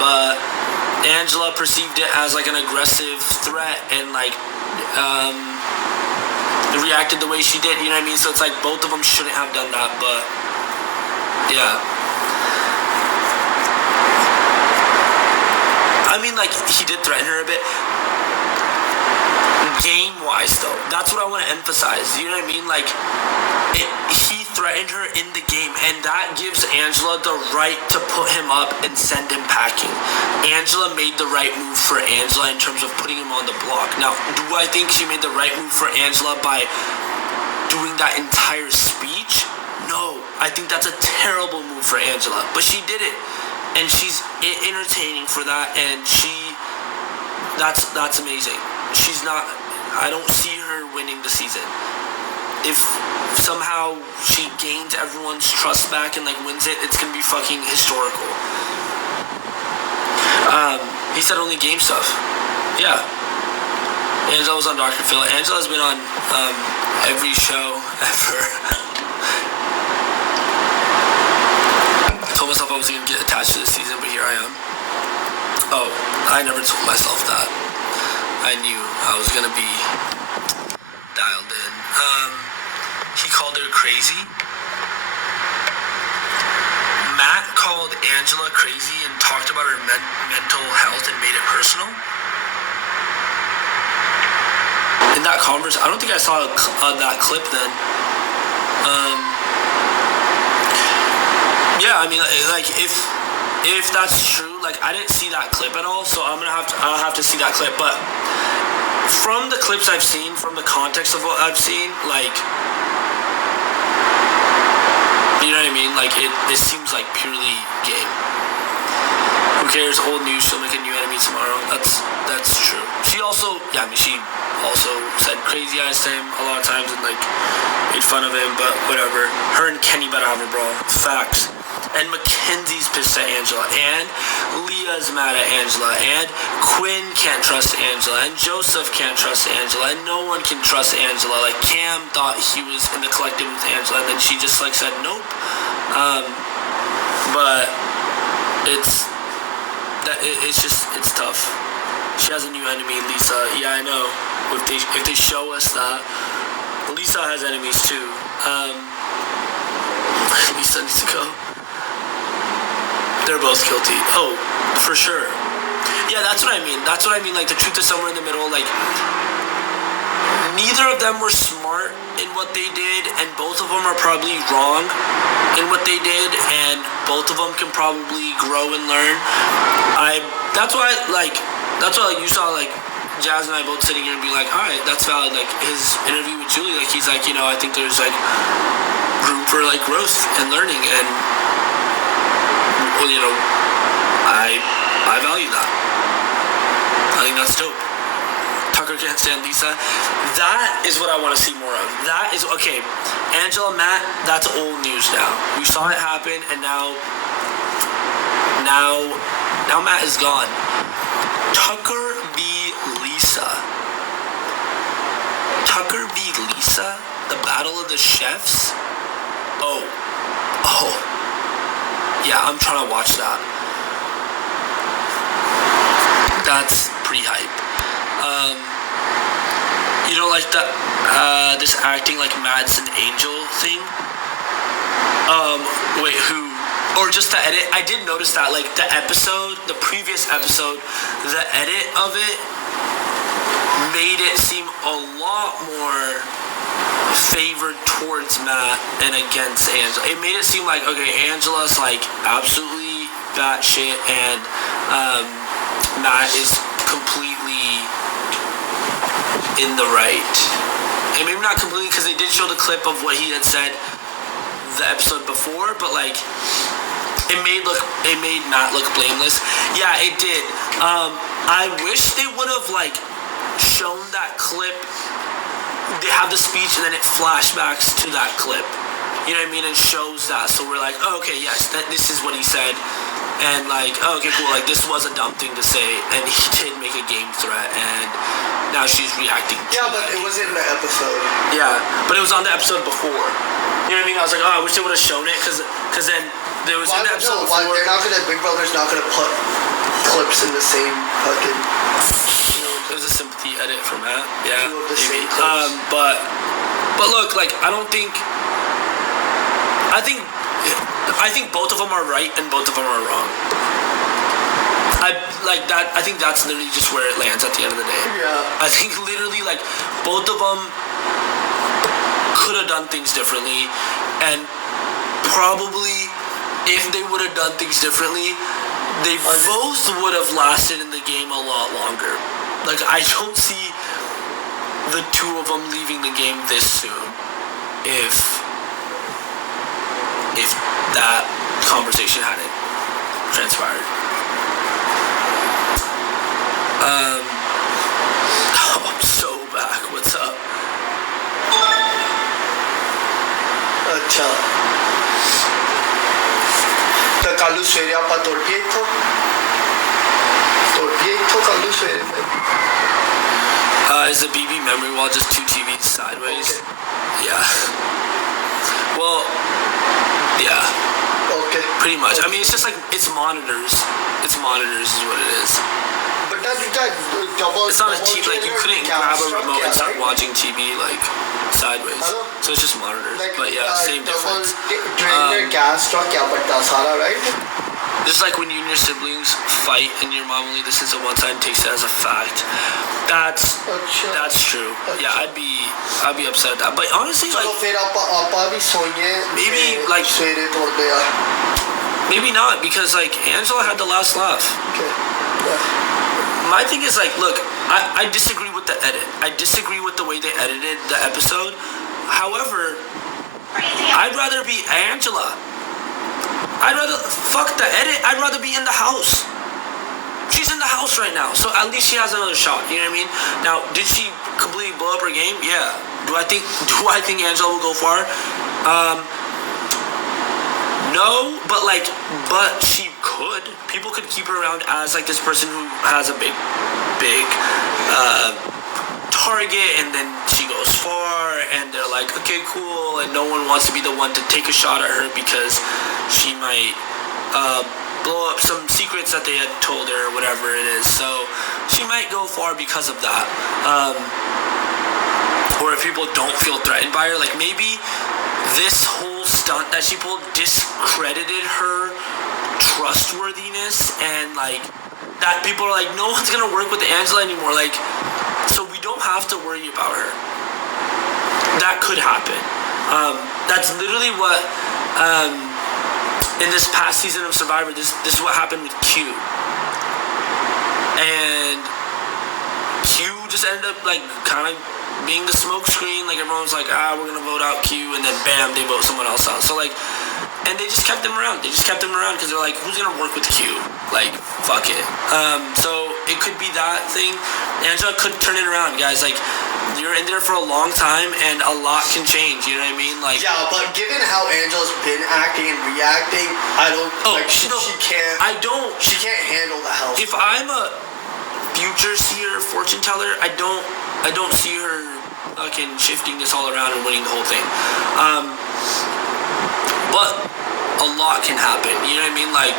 but Angela perceived it as like an aggressive threat and like reacted the way she did, you know what I mean? So it's like both of them shouldn't have done that, but yeah. I mean, like, he did threaten her a bit. Game-wise, though, that's what I want to emphasize. You know what I mean? Like, he threatened her in the game, and that gives Angela the right to put him up and send him packing. Angela made the right move for Angela in terms of putting him on the block. Now, do I think she made the right move for Angela by doing that entire speech? No. I think that's a terrible move for Angela. But she did it. And she's entertaining for that, and that's amazing. She's not, I don't see her winning the season. If somehow she gains everyone's trust back and like wins it, it's gonna be fucking historical. He said only game stuff. Yeah. Angela was on Dr. Phil. Angela's been on every show ever. I told myself I was gonna get attached to this season, but here I am. Oh, I never told myself that. I knew I was gonna be dialed in. He called her crazy. Matt called Angela crazy and talked about her mental health and made it personal. In that conversation, I don't think I saw that clip then. Yeah, I mean, like, if that's true, like, I didn't see that clip at all, so I'll have to see that clip, but from the clips I've seen, from the context of what I've seen, like, you know what I mean, like, it seems like purely game. Who cares, old news, she'll make a new enemy tomorrow, that's true. She also said crazy eyes to him a lot of times and, like, made fun of him, but whatever. Her and Kenny better have a brawl. Facts. And Mackenzie's pissed at Angela, and Leah's mad at Angela, and Quinn can't trust Angela, and Joseph can't trust Angela, and no one can trust Angela. Like, Cam thought he was in the collective with Angela, and then she just, like, said nope. But it's tough. She has a new enemy, Lisa. Yeah, I know. If they show us that, Lisa has enemies too. Lisa needs to go. They're both guilty. Oh, for sure. Yeah, that's what I mean. Like, the truth is somewhere in the middle. Like, neither of them were smart in what they did, and both of them are probably wrong in what they did, and both of them can probably grow and learn. That's why you saw, like, Jazz and I both sitting here and being like, all right, that's valid. Like, his interview with Julie, like, he's like, you know, I think there's, like, room for, like, growth and learning, and, well, you know, I value that. I think that's dope. Tucker can't stand Lisa. That is what I want to see more of. That is, okay, Angela, Matt, that's old news now. We saw it happen, and now Matt is gone. Tucker v. Lisa. Tucker v. Lisa? The Battle of the Chefs? Oh. Yeah, I'm trying to watch that. That's pretty hype. You know, like this acting like Madsen Angel thing? Wait, who? Or just the edit? I did notice that, like, the previous episode, the edit of it made it seem a lot more favored towards Matt and against Angela. It made it seem like, okay, Angela's, like, absolutely batshit, and Matt is completely in the right. And maybe not completely, because they did show the clip of what he had said the episode before, but, like, it made Matt look blameless. Yeah, it did. I wish they would have, like, shown that clip. They have the speech and then it flashbacks to that clip. You know what I mean? And shows that. So we're like, oh, okay, yes, this is what he said. And, like, oh, okay, cool. Like, this was a dumb thing to say. And he did make a game threat. And now she's reacting to Yeah, but it was in the episode. Yeah, but it was on the episode before. You know what I mean? I was like, oh, I wish they would have shown it. Because then there was in the episode before. Big Brother's not going to put clips in the same fucking. There's a sympathy edit from that. Yeah, Two of the maybe. same clips. But look, like I think both of them are right and both of them are wrong. I think that's literally just where it lands at the end of the day. Yeah. I think literally like both of them could have done things differently, and probably if they would have done things differently, they both would have lasted in the game a lot longer. Like I don't see the two of them leaving the game this soon if that conversation hadn't transpired. I'm so back. What's up? अच्छा तो कालू सवेरे आप तुर पिए इत्थों कालू सवेरे Is the BB memory wall just two TVs sideways? Okay. Yeah. Well, yeah. Okay. Pretty much. I mean, it's just like, it's monitors. It's monitors is what it is. But that double. It's not a TV, like you couldn't grab a remote and start right? watching TV like sideways. So it's just monitors. Like, but yeah, same difference. Trainer gas truck kya badda sara, right? Just like when you and your siblings fight and your mom only listens to one side and takes it as a fact. That's true. Yeah, I'd be upset at that. But honestly, like maybe like maybe not, because like Angela had the last laugh. Okay. Yeah. My thing is like, look, I disagree with the edit. I disagree with the way they edited the episode. However, I'd rather be Angela. I'd rather fuck the edit. I'd rather be in the house. She's in the house right now, so at least she has another shot. You know what I mean? Now, did she completely blow up her game? Yeah. Do I think Angela will go far? No, but she could. People could keep her around as like this person who has a big target, and then she goes far, and they're like, okay, cool, and no one wants to be the one to take a shot at her because she might blow up some secrets that they had told her or whatever it is. So she might go far because of that. Or if people don't feel threatened by her, like maybe this whole stunt that she pulled discredited her trustworthiness, and like that people are like, no one's gonna work with Angela anymore, like, so we don't have to worry about her. That could happen. That's literally what in this past season of Survivor, this is what happened with Q. And Q just ended up like kind of being the smoke screen. Like everyone's like, we're gonna vote out Q, and then bam, they vote someone else out. So like, and they just kept them around. They just kept them around because they're like, who's gonna work with Q? Like, fuck it. So it could be that thing. Angela could turn it around, guys. Like, you're in there for a long time, and a lot can change. You know what I mean? Like, yeah, but given how Angela's been acting and reacting, I don't. She can't. She can't handle the health. If I'm a future seer, fortune teller, I don't see her fucking shifting this all around and winning the whole thing. But a lot can happen. You know what I mean? Like,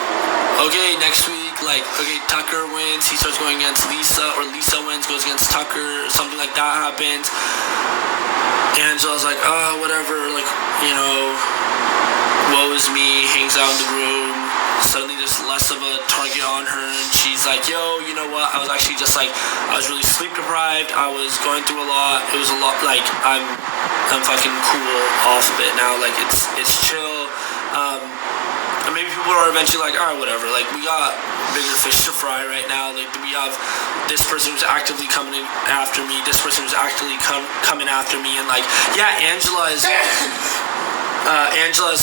okay, next week, like, okay, Tucker wins, he starts going against Lisa, or Lisa wins, goes against Tucker, something like that happens. Angela's like, whatever, like, you know, woe is me, hangs out in the room. Suddenly there's less of a target on her, and she's like, yo, you know what, I was actually just like, I was really sleep deprived, I was going through a lot, it was a lot, like, I'm fucking cool off of it now, like, it's chill. And maybe people are eventually like, alright, whatever, like, we got bigger fish to fry right now, like, we have this person who's actively coming in after me, this person who's actively coming after me, and like, yeah, Angela's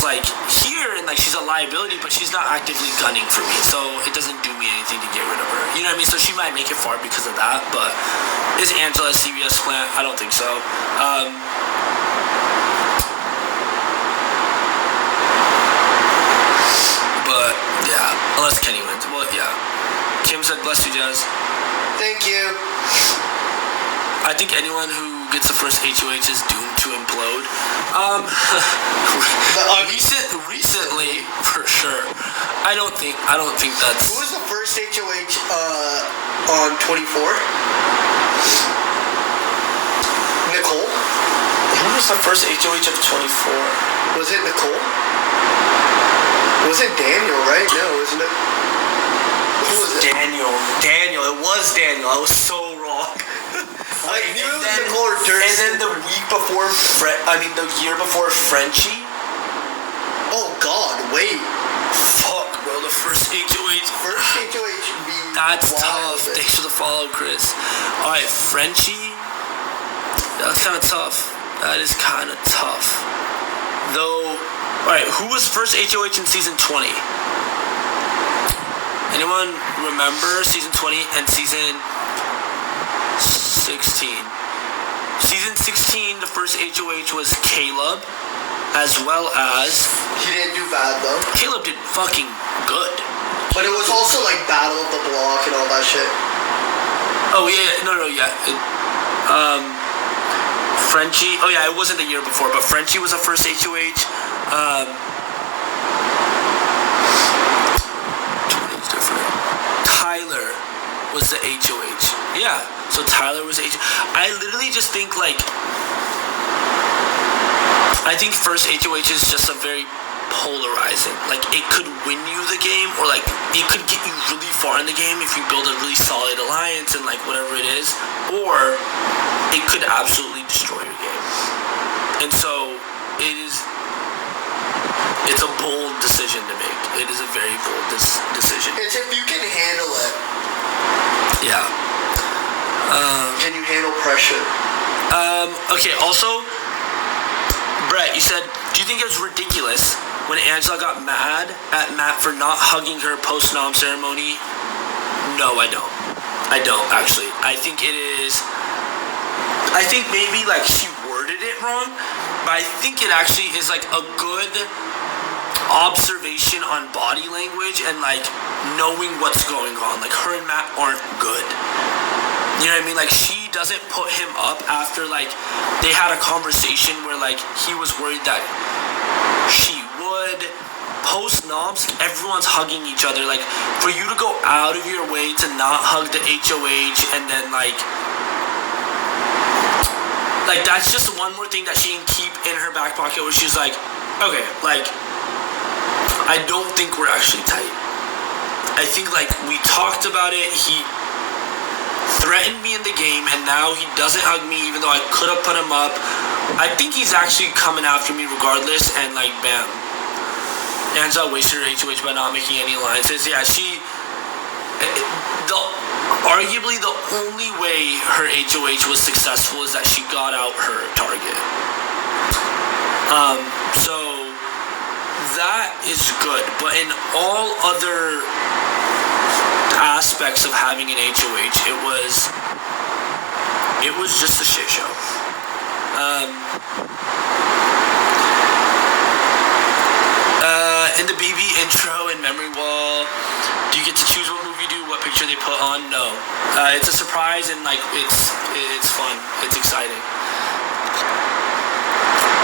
like here, and like she's a liability, but she's not actively gunning for me, so it doesn't do me anything to get rid of her. You know what I mean? So she might make it far because of that, but is Angela a CBS plant? I don't think so. But yeah, unless Kenny wins. Well, yeah. Kim said, "Bless you, Jazz." Thank you. I think anyone who gets the first HOH is doomed to implode. Recently, for sure. I don't think that's. Who was the first first HOH on 24? Nicole? Who was the first HOH of 24? Was it Nicole? Was it Daniel, right? No, isn't it? Who was it? Daniel. It was Daniel. I was so wrong. I knew it was Nicole or Durst. And then the year before Frenchie. Oh God, wait. Fuck, bro. The first HOH. First HOH be That's tough. Thanks for the follow, Chris. Alright, Frenchie. That's kind of tough. That is kind of tough. Though, alright, who was first HOH in season 20? Anyone remember season 20 and season 16? Season 16, the first HOH was Caleb, as well as... He didn't do bad, though. Caleb did fucking good. But it was also like Battle of the Block and all that shit. Oh, yeah. No, yeah. Frenchie... Oh, yeah, it wasn't the year before, but Frenchie was the first HOH. Tyler was the HOH. Yeah, so Tyler was HOH. I literally just think, like... I think first HOH is just a very polarizing. Like, it could win you the game, or, like, it could get you really far in the game if you build a really solid alliance and, like, whatever it is. Or it could absolutely destroy your game. And so, it's a bold decision to make. It is a very bold decision. It's if you can handle it. Yeah. Can you handle pressure? Okay, also, Brett, you said, do you think it was ridiculous when Angela got mad at Matt for not hugging her post-nom ceremony? No, I don't. I don't, actually. I think it is... I think maybe, like, she worded it wrong, but I think it actually is, like, a good observation on body language and, like, knowing what's going on. Like, her and Matt aren't good. You know what I mean? Like, she doesn't put him up after, like, they had a conversation where, like, he was worried that she would. Post-noms, everyone's hugging each other. Like, for you to go out of your way to not hug the HOH and then, like, that's just one more thing that she can keep in her back pocket where she's like, okay, like, I don't think we're actually tight. I think, like, we talked about it. He threatened me in the game, and now he doesn't hug me, even though I could have put him up. I think he's actually coming after me regardless, and, like, bam. Angela wasted her HOH by not making any alliances. Yeah, arguably the only way her HOH was successful is that she got out her target. So that is good, but in all other aspects of having an HOH, it was just a shit show. In the BB intro and memory wall, do you get to choose what movie you do, what picture they put on? No. It's a surprise, and, like, it's fun. It's exciting.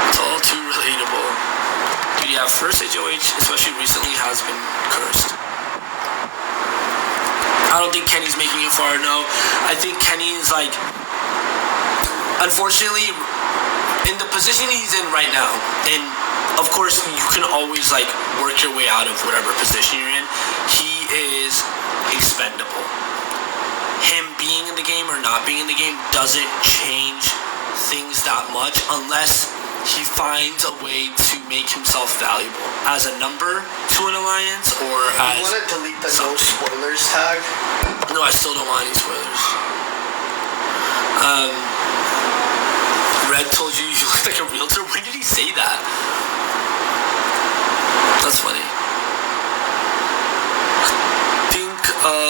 It's all too relatable. Dude, yeah, first HOH, especially recently, has been cursed. I don't think Kenny's making it far, no. I think Kenny is, like, unfortunately, in the position he's in right now, and of course, you can always, like, work your way out of whatever position you're in. He is expendable. Him being in the game or not being in the game doesn't change things that much unless he finds a way to make himself valuable as a number to an alliance or as... You want to delete the no spoilers tag? No, I still don't want any spoilers. Red told you look like a realtor? When did he say that? That's funny. I think a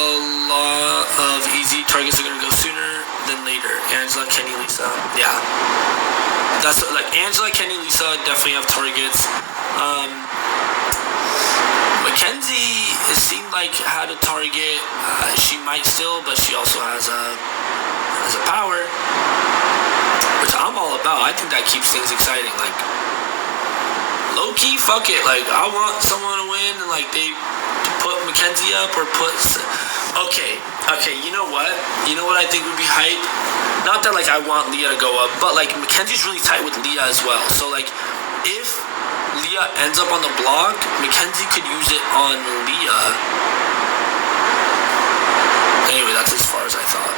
lot of easy targets are going to go sooner than later. Angela, Kenny, Lisa. Yeah. That's like Angela, Kenny, Lisa definitely have targets. Mackenzie, it seemed like had a target. She might still, but she also has a power, which I'm all about. I think that keeps things exciting. Like, low key, fuck it. Like, I want someone to win, and, like, they put Mackenzie up or put Okay, you know what? You know what I think would be hype? Not that, like, I want Leah to go up, but, like, Mackenzie's really tight with Leah as well. So, like, if Leah ends up on the block, Mackenzie could use it on Leah. Anyway, that's as far as I thought.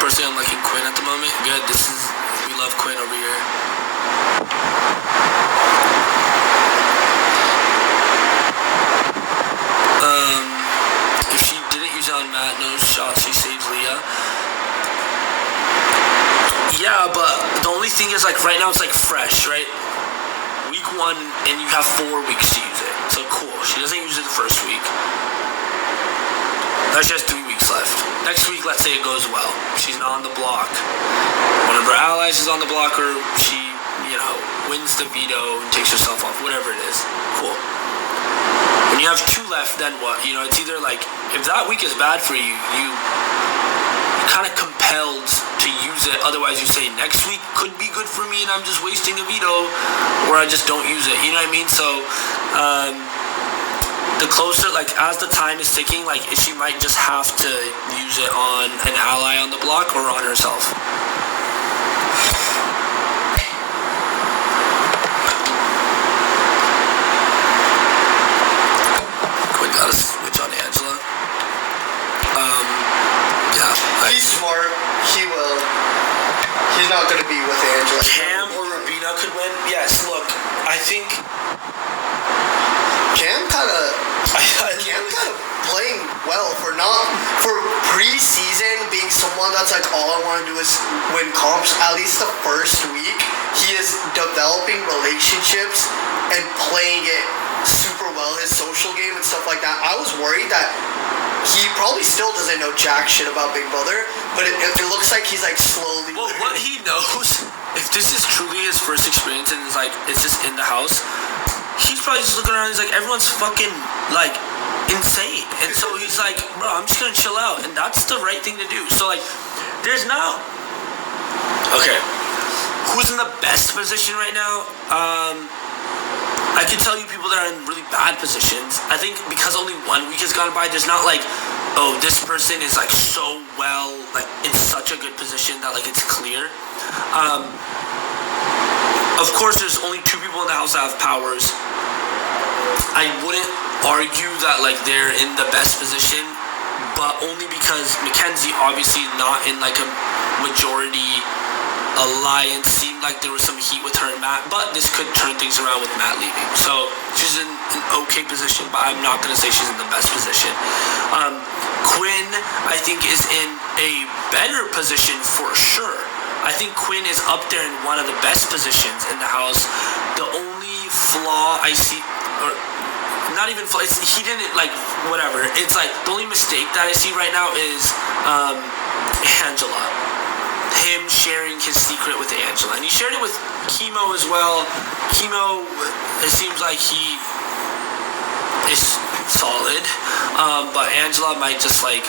Personally, I'm liking Quinn at the moment. Good, we love Quinn over here. If she didn't use it on Matt, no shot, she saves Leah. Yeah, but the only thing is, like, right now it's, like, fresh, right? Week 1, and you have 4 weeks to use it. So, cool. She doesn't use it the first week. Now she has 3 weeks left. Next week, let's say it goes well. She's not on the block. One of her allies is on the block, or she, wins the veto and takes herself off. Whatever it is. Cool. When you have 2 left, then what? It's either, like, if that week is bad for you, you're kind of compelled to use it. Otherwise, you say, next week could be good for me and I'm just wasting a veto, or I just don't use it. You know what I mean? So, the closer, like, as the time is ticking, like, she might just have to use it on an ally on the block or on herself. Quinn got a switch on Angela. He's smart. He will. He's not going to be with Angela. Cam or Rabina could win? Yes, look, I think Cam kind of playing well for preseason being someone that's like, all I want to do is win comps. At least the first week, he is developing relationships and playing it super well, his social game and stuff like that. I was worried that he probably still doesn't know jack shit about Big Brother, but it looks like he's like slowly. Well, what he knows, if this is truly his first experience and it's just in the house, he's probably just looking around. He's like, everyone's fucking like insane, and so he's like, bro, I'm just gonna chill out, and that's the right thing to do. So, like, there's now, okay, who's in the best position right now? I can tell you people that are in really bad positions. I think because only 1 week has gone by, there's not like, oh, this person is like so well, like in such a good position that like it's clear. Of course, there's only 2 people in the house that have powers. I wouldn't argue that like they're in the best position, but only because Mackenzie obviously not in like a majority alliance. Seemed like there was some heat with her and Matt, but this could turn things around with Matt leaving. So she's in an okay position, but I'm not going to say she's in the best position. Quinn, I think, is in a better position for sure. I think Quinn is up there in one of the best positions in the house. The only flaw I see, or not even flaw, he didn't, like, whatever. It's like, the only mistake that I see right now is Angela. Him sharing his secret with Angela. And he shared it with Chemo as well. Chemo, it seems like he is solid. But Angela might just, like,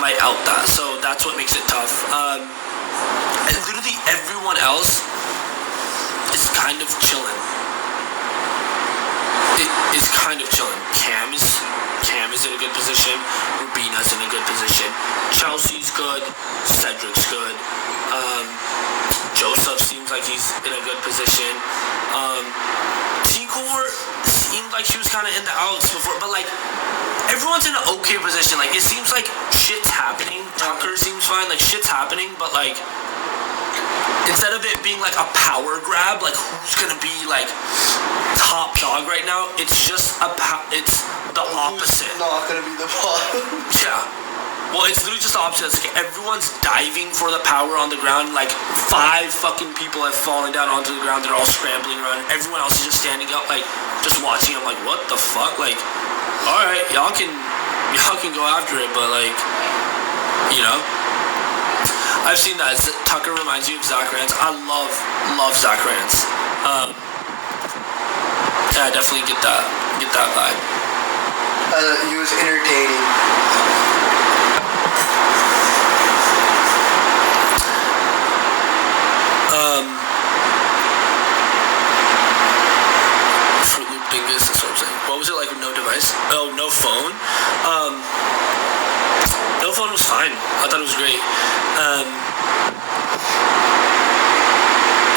might out that. So that's what makes it tough. And literally everyone else is kind of chilling. It is kind of chilling. Cam is in a good position. Rubina's in a good position. Chelsea's good. Cedric's good. Joseph seems like he's in a good position. T-Core seemed like she was kind of in the outs before, but like everyone's in an okay position. Like it seems like shit's happening. Tucker seems fine. Like shit's happening, but like instead of it being like a power grab, like who's gonna be like top dog right now, it's just it's the opposite. Who's not gonna be the bottom? Yeah. Well, it's literally just the opposite. It's like everyone's diving for the power on the ground. Like 5 fucking people have fallen down onto the ground. They're all scrambling around. Everyone else is just standing up, like just watching. I'm like, what the fuck? Like, all right, y'all can go after it, but like, you know. I've seen that. Tucker reminds you of Zach Rance. I love Zach Rance. Yeah, I definitely get that vibe. He was entertaining. Fruit Loop Dingus, that's what I'm saying. nice. Oh, no phone. No phone was fine. I thought it was great.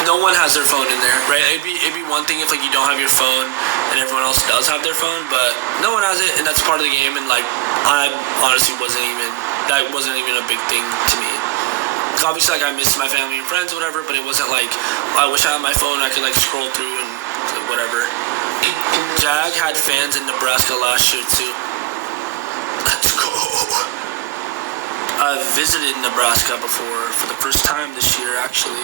No one has their phone in there, right? It'd be one thing if like you don't have your phone and everyone else does have their phone, but no one has it, and that's part of the game. And like, I honestly wasn't even a big thing to me. Obviously, like, I miss my family and friends or whatever, but it wasn't like, I wish I had my phone and I could like scroll through and whatever. Jag had fans in Nebraska last year too. Let's go. I visited Nebraska before for the first time this year, actually.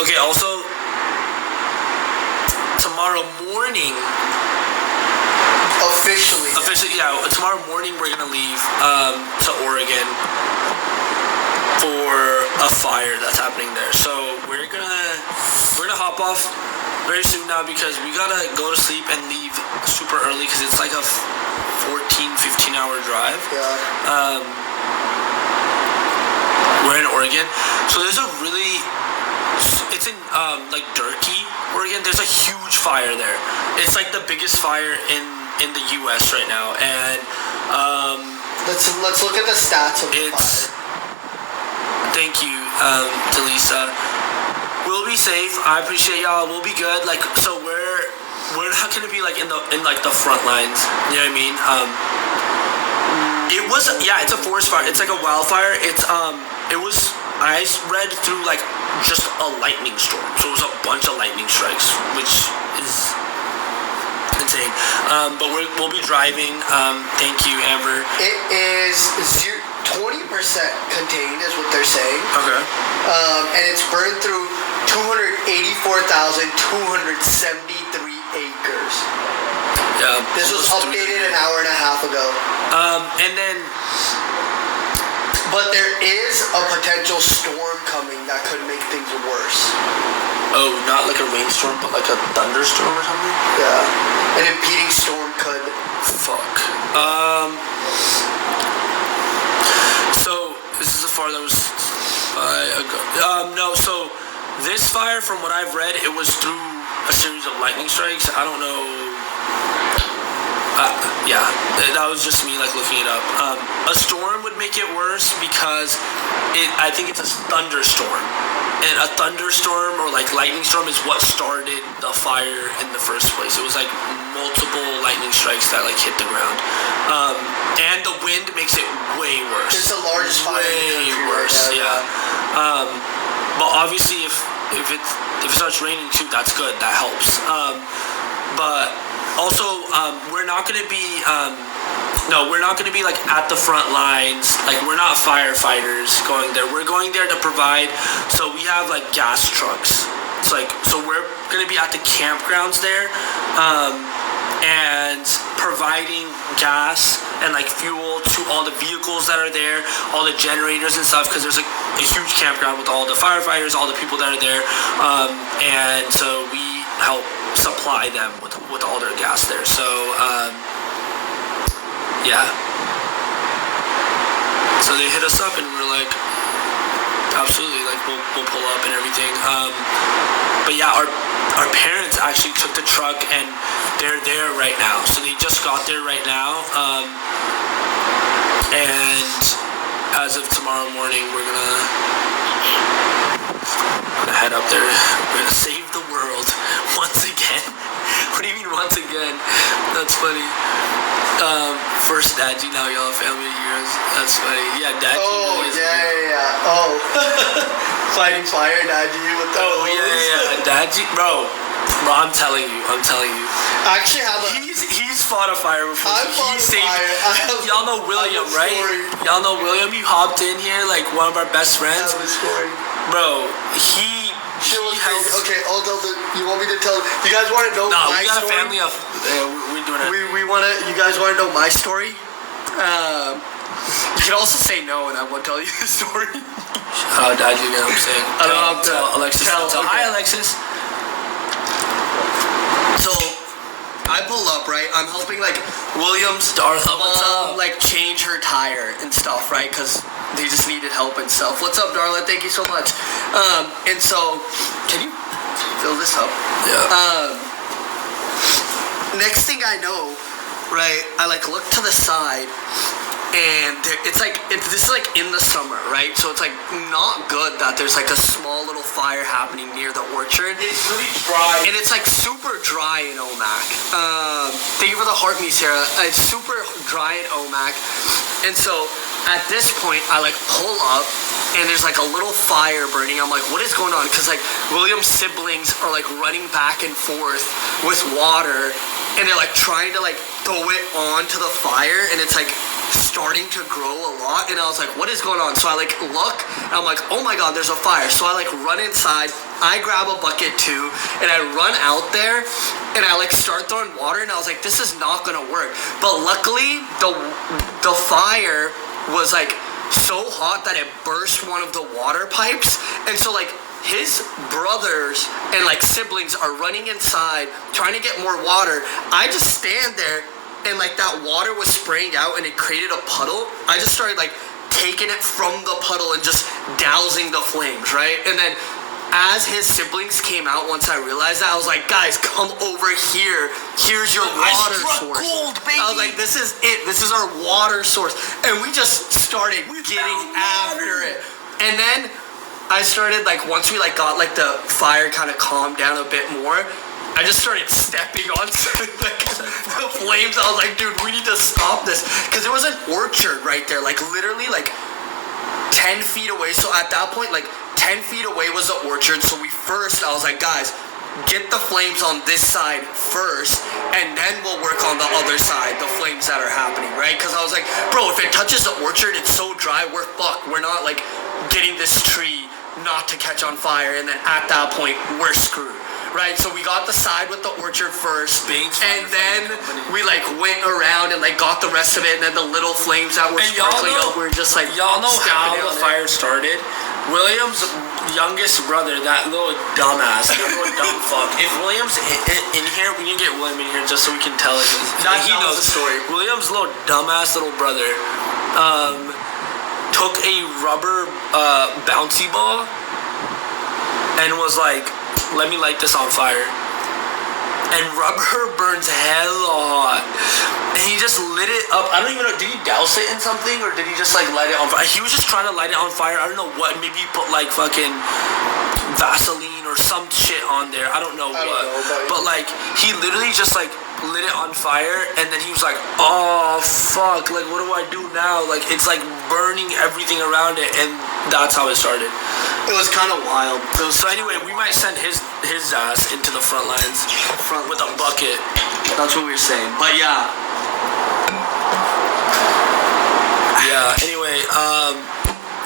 Okay, also, tomorrow morning, officially, yeah, tomorrow morning we're gonna leave to Oregon for a fire that's happening there. So we're gonna hop off very soon now because we gotta go to sleep and leave super early because it's like a 15 hour drive. Yeah. We're in Oregon, so there's it's in like Durkee, Oregon. There's a huge fire there. It's like the biggest fire in the U.S. right now, and let's look at the stats of the fire. Thank you, Delisa. We'll be safe. I appreciate y'all. We'll be good. Like, so we're not gonna be like in like the front lines. You know what I mean? It's a forest fire. It's like a wildfire. I read through like just a lightning storm. So it was a bunch of lightning strikes, which is insane. But we'll be driving. Thank you, Amber. It is 20% contained is what they're saying. Okay. And it's burned through 284,273 acres. Yeah. This was updated an hour and a half ago. And then... But there is a potential storm coming that could make things worse. Oh, not like a rainstorm, but like a thunderstorm or something? Yeah. An impeding storm could... Fuck. So, this is a fire that was... No, so... This fire, from what I've read, it was through a series of lightning strikes. I don't know... yeah, that was just me like looking it up. A storm would make it worse because I think it's a thunderstorm. And a thunderstorm or like lightning storm is what started the fire in the first place. It was like multiple lightning strikes that like hit the ground. And the wind makes it way worse. It's the largest fire in the country worse, right now, yeah. But obviously if it starts raining too, that's good. That helps. But also, we're not gonna be like at the front lines. Like, we're not firefighters going there. We're going there to provide. So we have like gas trucks. So we're gonna be at the campgrounds there, and providing gas and like fuel to all the vehicles that are there, all the generators and stuff. Because there's a huge campground with all the firefighters, all the people that are there, and so we help supply them with all their gas there. So yeah, so they hit us up and we're like, absolutely, like we'll pull up and everything. But yeah, our parents actually took the truck and they're there right now. So they just got there right now, and as of tomorrow morning we're gonna head up there. We're gonna save the world once again. What do you mean once again? That's funny. First Dadgy, now y'all family years. That's funny. Yeah, Dadgy. Oh, yeah. Oh. Fighting fire, Dadgy with the Oh, yeah. Dadgy. Bro, I'm telling you. I actually have a... He's fought a fire before. He saved fire. Y'all know William, right? Y'all know William? He hopped in here like one of our best friends. I have a story. Bro, he Okay, you want me to tell? You guys want to know my story? No, we got a family of... we're doing it. You guys want to know my story? You can also say no, and I won't tell you the story. How did you know what I'm saying? I don't have to tell Alexis. Okay. Hi, Alexis. So, I pull up, right? I'm helping, like, William's Darla, like, change her tire and stuff, right? Because they just needed help and stuff. What's up, Darla? Thank you so much. And so, can you fill this up. Yeah. Next thing I know, right, I like look to the side, and this is like in the summer, right? So it's like not good that there's like a small little fire happening near the orchard. It's really dry. And it's like super dry in Omak. Thank you for the heart, me, Sarah. It's super dry in Omak. And so at this point, I like pull up, and there's like a little fire burning. I'm like, what is going on? Because like William's siblings are like running back and forth with water, and they're like trying to like throw it onto the fire, and it's like starting to grow a lot. And I was like, what is going on? So I like look, and I'm like, oh my god, there's a fire. So I like run inside, I grab a bucket too, and I run out there, and I like start throwing water, and I was like, this is not gonna work. But luckily the fire was like so hot that it burst one of the water pipes. And so like his brothers and like siblings are running inside trying to get more water. I just stand there, and like that water was spraying out, and it created a puddle. I just started like taking it from the puddle and just dousing the flames, right? And then as his siblings came out, once I realized that, I was like, guys, come over here. Here's your water source. Gold, baby. I was like, this is it. This is our water source. And we just started getting after it. And then I started, like, once we like got like the fire kind of calmed down a bit more, I just started stepping on like the flames. I was like, dude, we need to stop this. Because there was an orchard right there, like literally like 10 feet away. So at that point, like 10 feet away was the orchard. So I was like, guys, get the flames on this side first, and then we'll work on the other side, the flames that are happening, right? Because I was like, bro, if it touches the orchard, it's so dry, we're fucked. We're not like getting this tree not to catch on fire, and then at that point, we're screwed. Right, so we got the side with the orchard first, and then we like went around and like got the rest of it, and then the little flames that were sparkling up, we were just like, y'all know how the fire started. William's youngest brother, that little dumbass, that little dumb fuck. If William's in here, we need to get William in here just so we can tell it. He knows the story. William's little dumbass little brother took a rubber bouncy ball and was like, let me light this on fire. And rubber burns hella hot. And he just lit it up. I don't even know, did he douse it in something, or did he just like light it on fire? He was just trying to light it on fire. I don't know what. Maybe he put like fucking Vaseline or some shit on there. I don't know what. But like, he literally just like lit it on fire, and then he was like, oh fuck, like what do I do now? Like it's like burning everything around it, and that's how it started. it was kind of wild. So anyway, we might send his ass into the front lines with a bucket. That's what we were saying. But yeah. Yeah, anyway,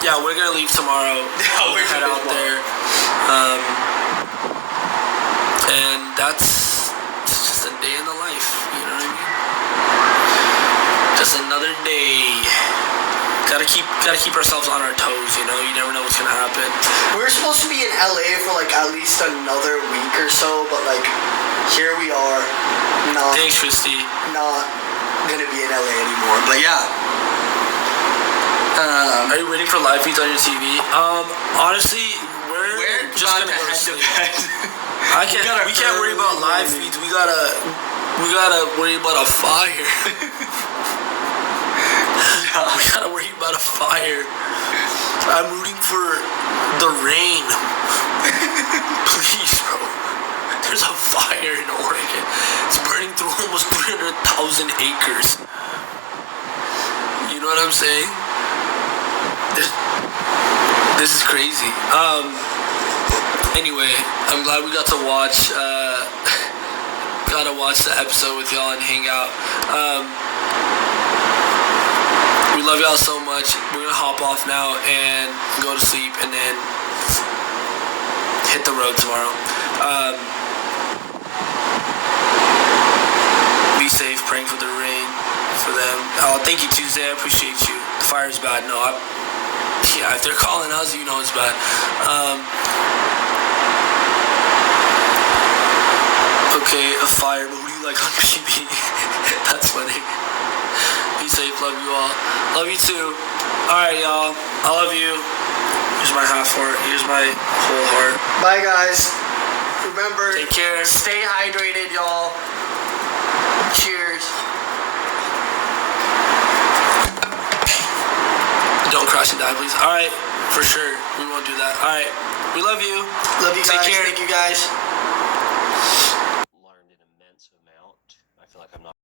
yeah, we're gonna leave tomorrow. Yeah, we're head out there. And that's just a day in the life, you know what I mean? Just another day. Gotta keep ourselves on our toes, you know? You never know what's gonna happen. We were supposed to be in LA for like at least another week or so, but like here we are. Thanks, Christy. Not gonna be in LA anymore. But yeah. Are you waiting for live feeds on your TV? Honestly, we're just gonna go to sleep. We can't worry about live feeds. We gotta worry about a fire. We gotta worry about a fire. I'm rooting for the rain. Please, bro. There's a fire in Oregon. It's burning through almost 300,000 acres. You know what I'm saying? This is crazy. Anyway, I'm glad we got to watch the episode with y'all and hang out. We love y'all so much. We're gonna hop off now and go to sleep, and then hit the road tomorrow. Be safe, praying for the rain for them. Oh, thank you, Tuesday. I appreciate you. The fire's bad. No, yeah, if they're calling us, you know it's bad. Okay, a fire, but who do you like on BB? That's funny. Be safe, love you all. Love you too. Alright, y'all. I love you. Here's my half heart. Here's my whole heart. Bye, guys. remember, take care. Stay hydrated, y'all. Cheers. Don't crash and die, please. All right, for sure. We won't do that. All right. We love you. Love you guys. Take care. Thank you guys.